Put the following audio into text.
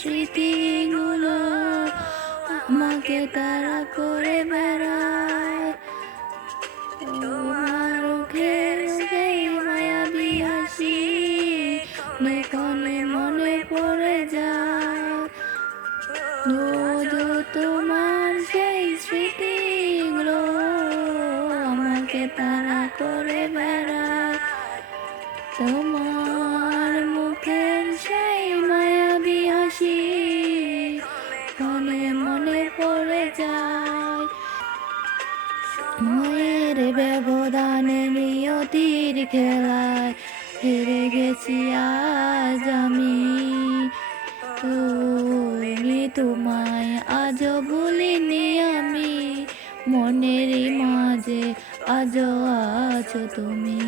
স্মৃতিগুলো আমাকে তাড়া করে বেড়ায়। তোমার মুখের সেই মায়াবী হাসি ক্ষণে মনে পড়ে যায়। রোজ তোমার সেই স্মৃতিগুলো আমাকে তাড়া করে বেড়ায়। তোমার মুখের সেই মায়াবী হাসি মনে মনে পড়ে যায়। সময়ের ব্যবধানে নিয়তির খেলায় হেরে গেছি আজ আমি। তোমায় আজও ভুলিনি আমি, মনেরই মাঝে আজও আছো তুমি।